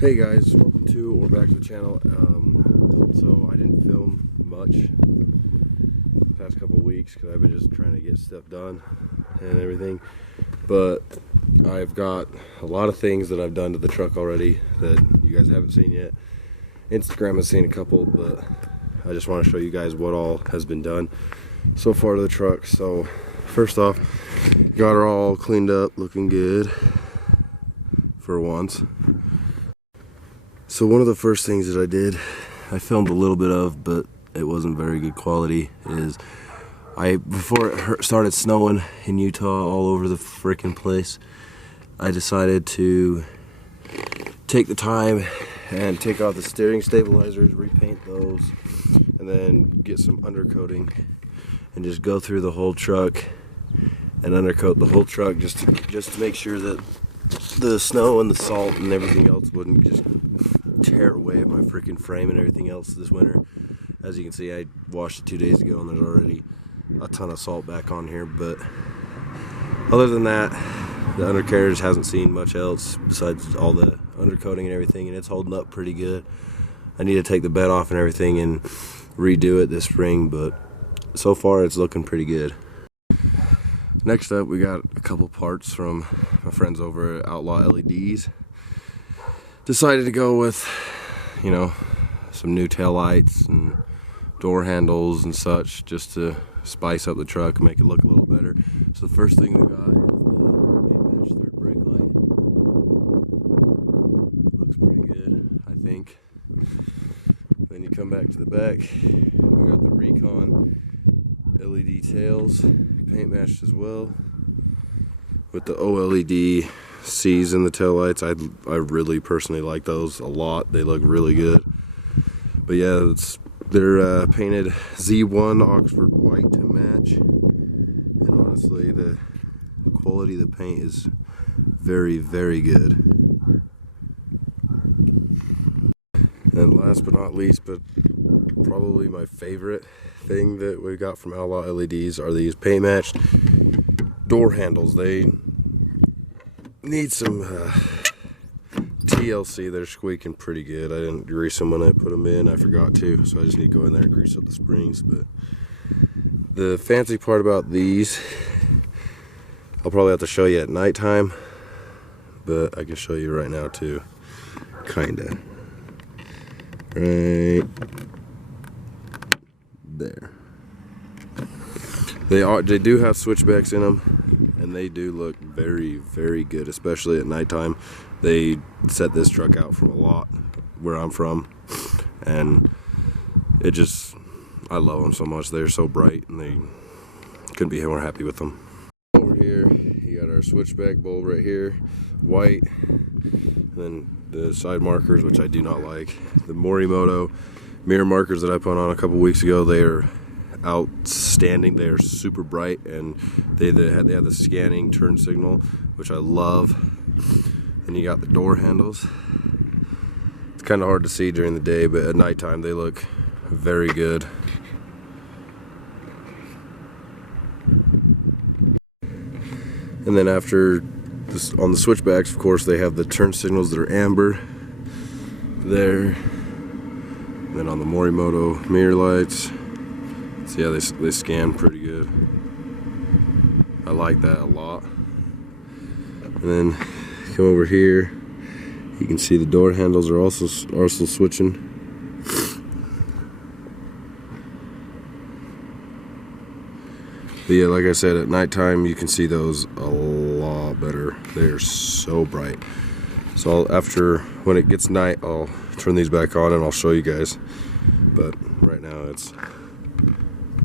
Hey guys, welcome to or back to the channel. So I didn't film much the past couple of weeks because I've been just trying to get stuff done and everything, but I've got a lot of things that I've done to the truck already that you guys haven't seen yet. Instagram has seen a couple, but I just want to show you guys what all has been done so far to the truck. So first off, got her all cleaned up, looking good for once. So one of the first things that I did, I filmed a little bit of, but it wasn't very good quality, is before it started snowing in Utah all over the freaking place, I decided to take the time and take off the steering stabilizers, repaint those, and then get some undercoating and just go through the whole truck and undercoat the whole truck just to make sure that the snow and the salt and everything else wouldn't just tear away at my freaking frame and everything else this winter. As you can see, I washed it 2 days ago and there's already a ton of salt back on here, but other than that, the undercarriage hasn't seen much else besides all the undercoating and everything, and it's holding up pretty good. I need to take the bed off and everything and redo it this spring, but so far it's looking pretty good. Next up, we got a couple parts from my friends over at Outlaw LEDs. Decided to go with, you know, some new taillights and door handles and such, just to spice up the truck and make it look a little better. So the first thing we got is the paint match third brake light. Looks pretty good, I think. Then you come back to the back, we got the Recon LED tails paint matched as well with the OLED C's in the taillights. I really personally like those a lot. They look really good. But yeah, they're painted Z1 Oxford white to match, and honestly the quality of the paint is very, very good. And last but not least, but probably my favorite thing that we got from Outlaw LEDs are these paint matched door handles. They need some TLC. They're squeaking pretty good. I didn't grease them when I put them in. I forgot to, so I just need to go in there and grease up the springs. But the fancy part about these, I'll probably have to show you at nighttime, but I can show you right now too, kinda. Right there. They do have switchbacks in them, and they do look very, very good, especially at nighttime. They set this truck out from a lot where I'm from, and I love them so much. They're so bright, and they couldn't be more happy with them. Over here, you got our switchback bulb right here, white. Then the side markers, which I do not like. The Morimoto mirror markers that I put on a couple weeks ago, they are outstanding. They are super bright, and they have the scanning turn signal, which I love. And you got the door handles. It's kind of hard to see during the day, but at nighttime they look very good. And then after this, on the switchbacks, of course, they have the turn signals that are amber there. And then on the Morimoto mirror lights, so yeah, they scan pretty good. I like that a lot. And then come over here, you can see the door handles are also switching. But yeah, like I said, at nighttime you can see those a lot better. They're so bright. So when it gets night, I'll turn these back on and I'll show you guys. But right now it's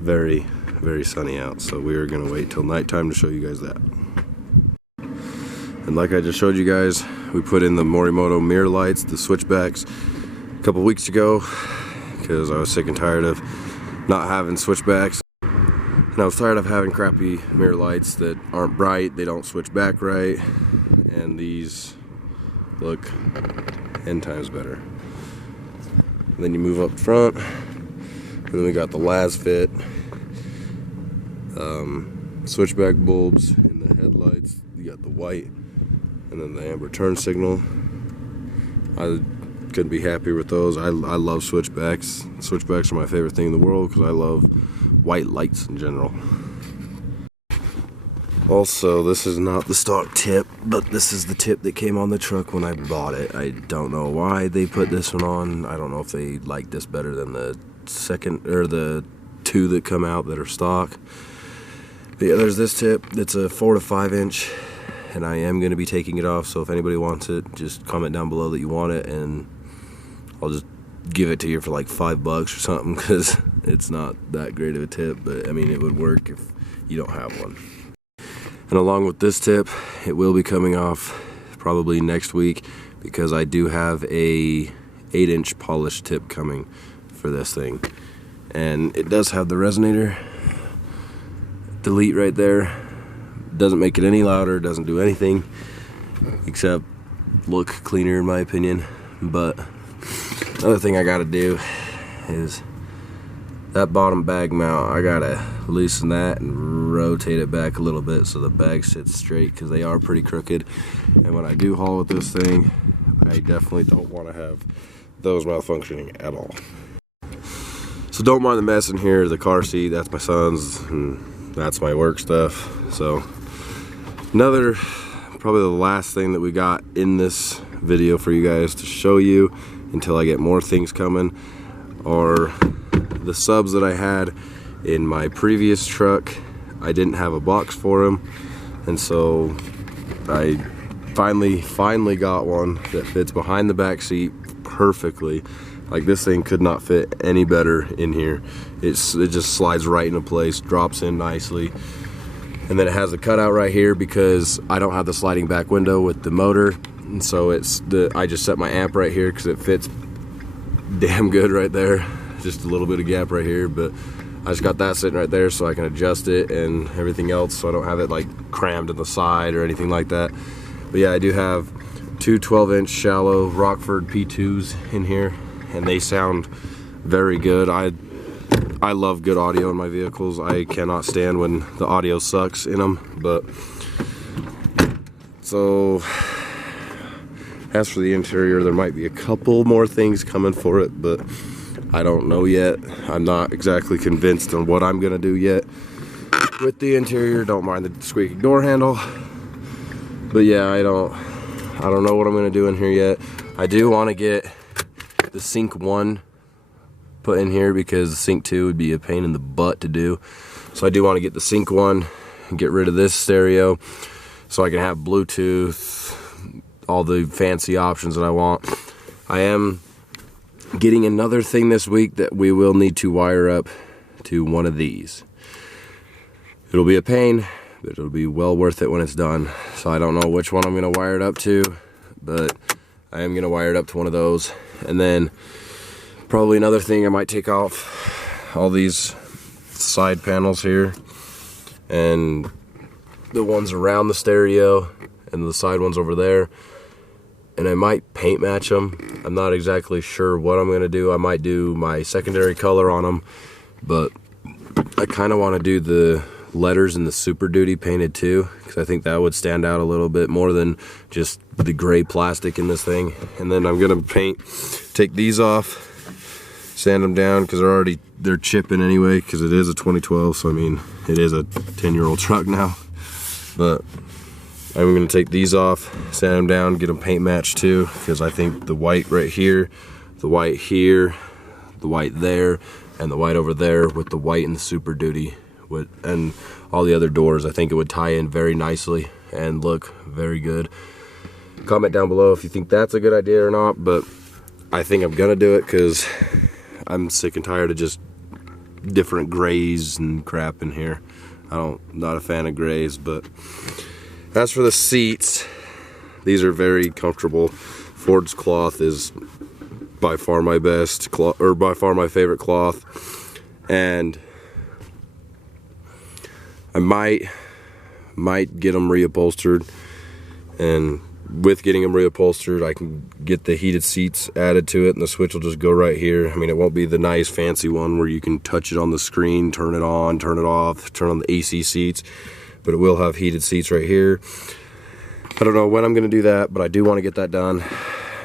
very, very sunny out, so we are gonna wait till nighttime to show you guys that. And like I just showed you guys, we put in the Morimoto mirror lights, the switchbacks, a couple weeks ago because I was sick and tired of not having switchbacks. And I was tired of having crappy mirror lights that aren't bright, they don't switch back right, and these look 10 times better. And then you move up front, and then we got the LasFit switchback bulbs in the headlights. You got the white, and then the amber turn signal. I couldn't be happier with those. I love switchbacks. Switchbacks are my favorite thing in the world because I love white lights in general. Also, this is not the stock tip, but this is the tip that came on the truck when I bought it. I don't know why they put this one on. I don't know if they like this better than the second or the two that come out that are stock. But yeah, there's this tip. It's a 4 to 5 inch, and I am going to be taking it off. So if anybody wants it, just comment down below that you want it, and I'll just give it to you for like $5 or something, because it's not that great of a tip. But I mean, it would work if you don't have one. And along with this tip, it will be coming off probably next week, because I do have a 8-inch polished tip coming for this thing. And it does have the resonator delete right there. Doesn't make it any louder, doesn't do anything except look cleaner in my opinion. But another thing I gotta do is that bottom bag mount. I gotta loosen that and rotate it back a little bit so the bag sits straight, because they are pretty crooked. And when I do haul with this thing, I definitely don't want to have those malfunctioning at all. So don't mind the mess in here. The car seat, that's my son's, and that's my work stuff. So another, probably the last thing that we got in this video for you guys to show you until I get more things coming are the subs that I had in my previous truck. I didn't have a box for them, and so I finally got one that fits behind the back seat perfectly. Like, this thing could not fit any better in here. It just slides right into place, drops in nicely, and then it has a cutout right here because I don't have the sliding back window with the motor, and so I just set my amp right here because it fits damn good right there. Just a little bit of gap right here, but I just got that sitting right there so I can adjust it and everything else, so I don't have it like crammed in the side or anything like that. But yeah, I do have two 12-inch shallow Rockford P2s in here, and they sound very good. I love good audio in my vehicles. I cannot stand when the audio sucks in them. But so as for the interior, there might be a couple more things coming for it, but I don't know yet. I'm not exactly convinced on what I'm gonna do yet with the interior. Don't mind the squeaky door handle, but yeah, I don't know what I'm gonna do in here yet. I do want to get the Sync 1 put in here because the Sync 2 would be a pain in the butt to do. So I do want to get the Sync 1 and get rid of this stereo so I can have Bluetooth, all the fancy options that I want. I am getting another thing this week that we will need to wire up to one of these. It'll be a pain, but it'll be well worth it when it's done. So I don't know which one I'm going to wire it up to, but I am going to wire it up to one of those. And then probably another thing, I might take off all these side panels here and the ones around the stereo and the side ones over there, and I might paint match them. I'm not exactly sure what I'm gonna do. I might do my secondary color on them, but I kind of want to do the letters in the Super Duty painted too, because I think that would stand out a little bit more than just the gray plastic in this thing. And then I'm gonna take these off, sand them down, because they're chipping anyway, because it is a 2012, so I mean it is a 10-year-old truck now. But I'm going to take these off, sand them down, get them paint matched too, because I think the white right here, the white here, the white there, and the white over there with the white in the Super Duty and all the other doors, I think it would tie in very nicely and look very good. Comment down below if you think that's a good idea or not, but I think I'm going to do it because I'm sick and tired of just different grays and crap in here. Not a fan of grays. But as for the seats, these are very comfortable. Ford's cloth is by far my best cloth, or by far my favorite cloth, and I might get them reupholstered, and with getting them reupholstered, I can get the heated seats added to it, and the switch will just go right here. I mean, it won't be the nice fancy one where you can touch it on the screen, turn it on, turn it off, turn on the AC seats, but it will have heated seats right here. I don't know when I'm going to do that, but I do want to get that done.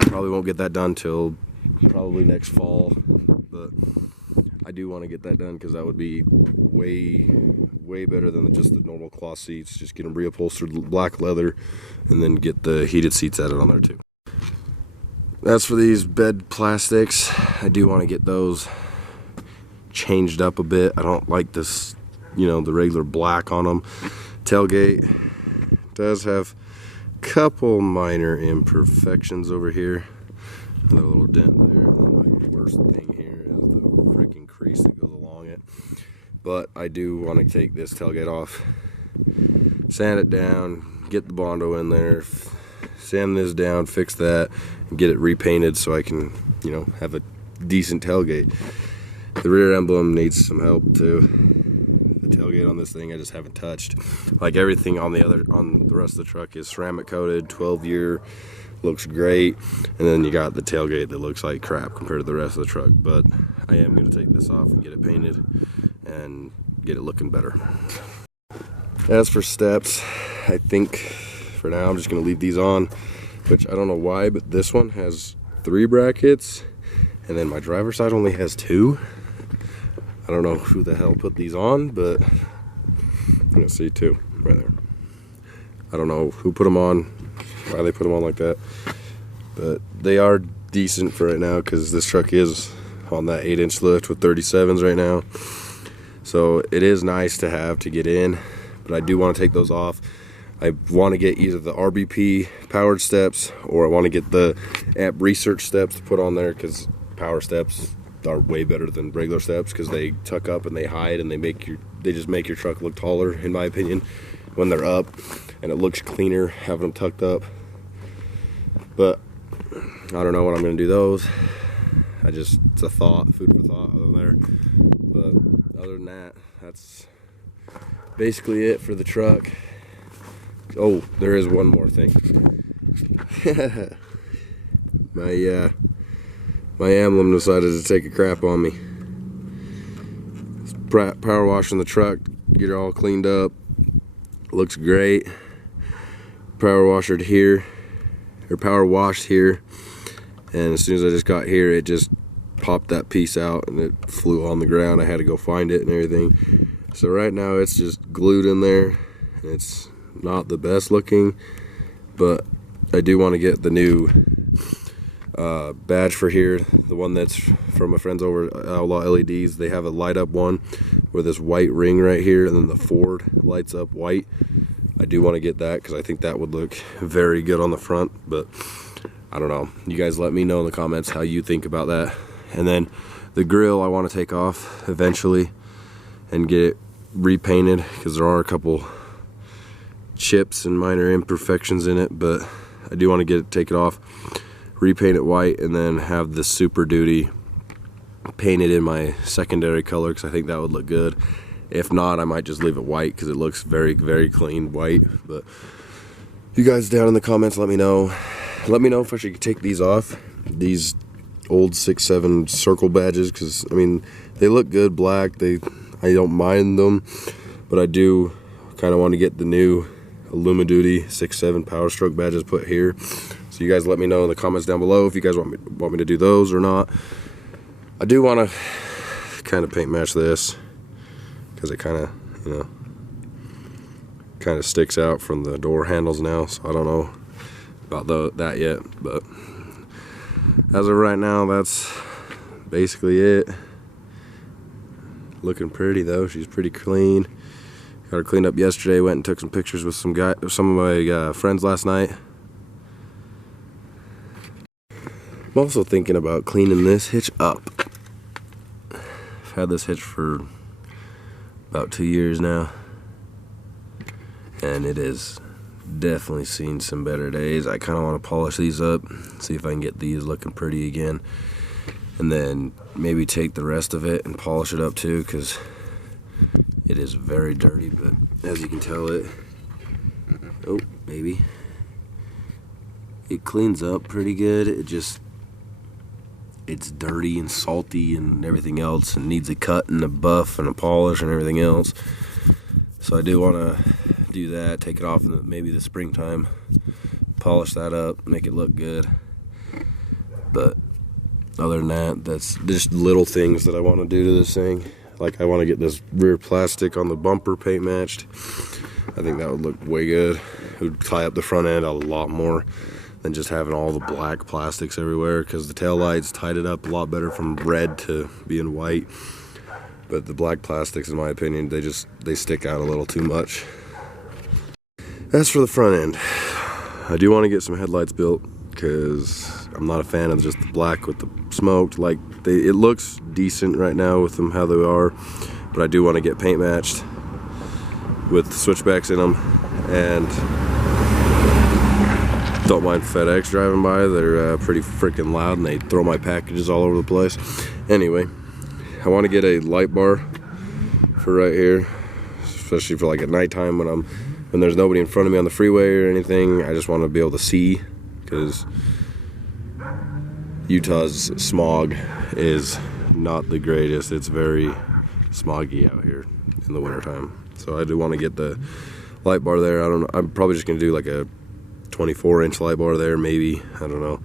Probably probably won't get that done till probably next fall, but I do want to get that done because that would be way better than just the normal cloth seats. Just get them reupholstered black leather and then get the heated seats added on there too. As for these bed plastics, I do want to get those changed up a bit. I don't like this, you know, the regular black on them. Tailgate does have a couple minor imperfections over here. Another little dent there. And then my worst thing here is the freaking crease that goes along it. But I do want to take this tailgate off, sand it down, get the Bondo in there, sand this down, fix that, and get it repainted so I can, you know, have a decent tailgate. The rear emblem needs some help too. The tailgate on this thing I just haven't touched. Like everything on the rest of the truck is ceramic coated, 12-year, looks great, and then you got the tailgate that looks like crap compared to the rest of the truck. But I am going to take this off and get it painted and get it looking better. As for steps, I think for now I'm just going to leave these on, which I don't know why, but this one has 3 brackets and then my driver's side only has 2. I don't know who the hell put these on, but I'm going to see 2 right there. I don't know who put them on, why they put them on like that, but they are decent for right now because this truck is on that 8-inch lift with 37s right now. So it is nice to have to get in, but I do want to take those off. I want to get either the RBP powered steps or I want to get the amp research steps to put on there because power steps are way better than regular steps because they tuck up and they hide and they just make your truck look taller, in my opinion, when they're up, and it looks cleaner having them tucked up. But I don't know when I'm going to do those. It's a thought, food for thought over there. But other than that, that's basically it for the truck. Oh, there is one more thing. My Emblem decided to take a crap on me. Power washing the truck, get it all cleaned up. Looks great. Power washed here, and as soon as I just got here, it just popped that piece out and it flew on the ground. I had to go find it and everything. So right now it's just glued in there. It's not the best looking, but I do want to get the new badge for here, the one that's from my friends over at Outlaw LEDs. They have a light up one with this white ring right here, and then the Ford lights up white. I do want to get that because I think that would look very good on the front, but I don't know. You guys let me know in the comments how you think about that. And then the grill I want to take off eventually and get it repainted because there are a couple chips and minor imperfections in it, but I do want to take it off, repaint it white, and then have the Super Duty painted in my secondary color because I think that would look good. If not, I might just leave it white because it looks very, very clean white. But you guys down in the comments, let me know. Let me know if I should take these off, these old 6.7 circle badges, because I mean they look good black. I don't mind them, but I do kind of want to get the new Duty 6.7 powerstroke badges put here. So you guys let me know in the comments down below if you guys want me to do those or not. I do want to kind of paint match this because it kind of, you know, kind of sticks out from the door handles now. So I don't know about that yet, but as of right now, that's basically it. Looking pretty though. She's pretty clean. Got her cleaned up yesterday. Went and took some pictures with some of my friends last night. I'm also thinking about cleaning this hitch up. I've had this hitch for about 2 years now, and it has definitely seen some better days. I kind of want to polish these up, see if I can get these looking pretty again, and then maybe take the rest of it and polish it up too, because it is very dirty. But as you can tell, it cleans up pretty good. It's dirty and salty and everything else, and needs a cut and a buff and a polish and everything else. So I do want to do that, take it off in maybe the springtime, polish that up, make it look good. But other than that, that's just little things that I want to do to this thing. Like, I want to get this rear plastic on the bumper paint matched. I think that would look way good. It would tie up the front end a lot more than just having all the black plastics everywhere, because the tail lights tied it up a lot better from red to being white. But the black plastics, in my opinion, they stick out a little too much. As for the front end, I do want to get some headlights built, because I'm not a fan of just the black with the smoked. Like, it looks decent right now with them how they are, but I do want to get paint matched with the switchbacks in them. And don't mind FedEx driving by. They're pretty freaking loud, and they throw my packages all over the place. Anyway, I want to get a light bar for right here, especially for like at nighttime when there's nobody in front of me on the freeway or anything. I just want to be able to see, because Utah's smog is not the greatest. It's very smoggy out here in the wintertime. So I do want to get the light bar there. I don't know. I'm probably just going to do like a 24-inch light bar there, maybe. I don't know.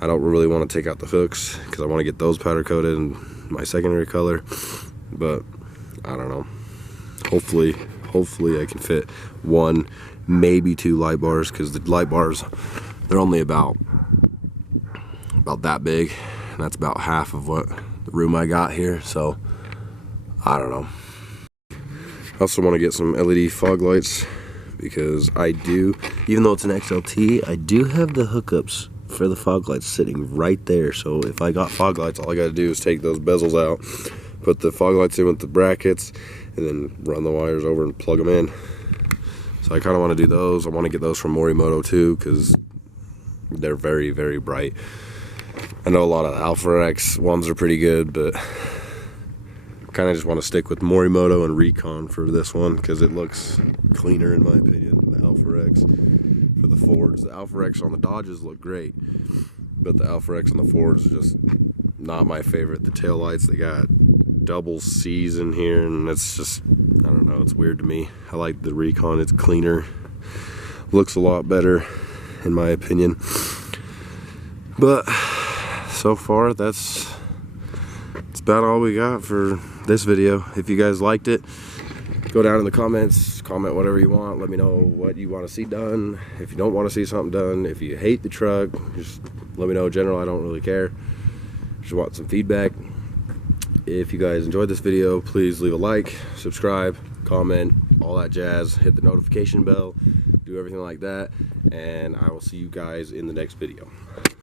I don't really want to take out the hooks, because I want to get those powder coated in my secondary color. But I don't know. Hopefully I can fit one, maybe two light bars, because the light bars, they're only about that big, and that's about half of what the room I got here. So I don't know. I also want to get some LED fog lights, because I do, even though it's an XLT, I do have the hookups for the fog lights sitting right there. So if I got fog lights, all I got to do is take those bezels out, put the fog lights in with the brackets, and then run the wires over and plug them in. So I kind of want to do those. I want to get those from Morimoto too, because they're very, very bright. I know a lot of Alpha X ones are pretty good, but kind of just want to stick with Morimoto and Recon for this one, because it looks cleaner in my opinion than the Alpha X for the Fords. The Alpha X on the Dodges look great, but the Alpha X on the Fords is just not my favorite. The tail lights, they got double C's in here, and it's just, I don't know, it's weird to me. I like the Recon. It's cleaner, looks a lot better in my opinion. But so far, that's about all we got for this video. If you guys liked it, go down in the comments, comment whatever you want. Let me know what you want to see done. If you don't want to see something done, if you hate the truck, just let me know. In general, I don't really care. Just want some feedback. If you guys enjoyed this video, please leave a like, subscribe, comment, all that jazz. Hit the notification bell, do everything like that, and I will see you guys in the next video.